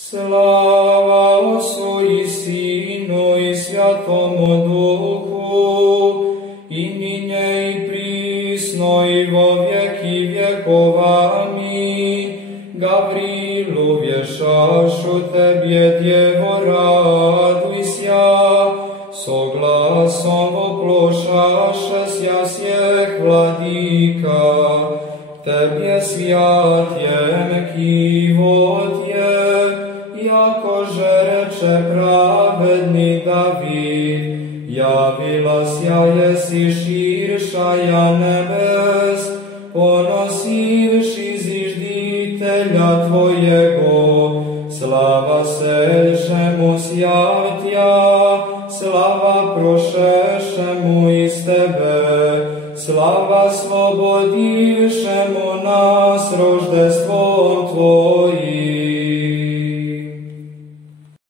Slava Otcu i Sinu i Svjatomu Duhu, i ninje i prisno i vo vjeki vjekova. Amin. Gavrilu vješašu Tebje, Djevo, radujsja, so glasom oplošaše sjasjeh vladika. Tebje svjatjem kivotje, jakože reče pravedni David, javila sja jesi širšaja nebes, ponosivši zižditelja Tvojego, slava seljšemu sjatja, slava prošešemu iz Tebe, slava slobodivšemu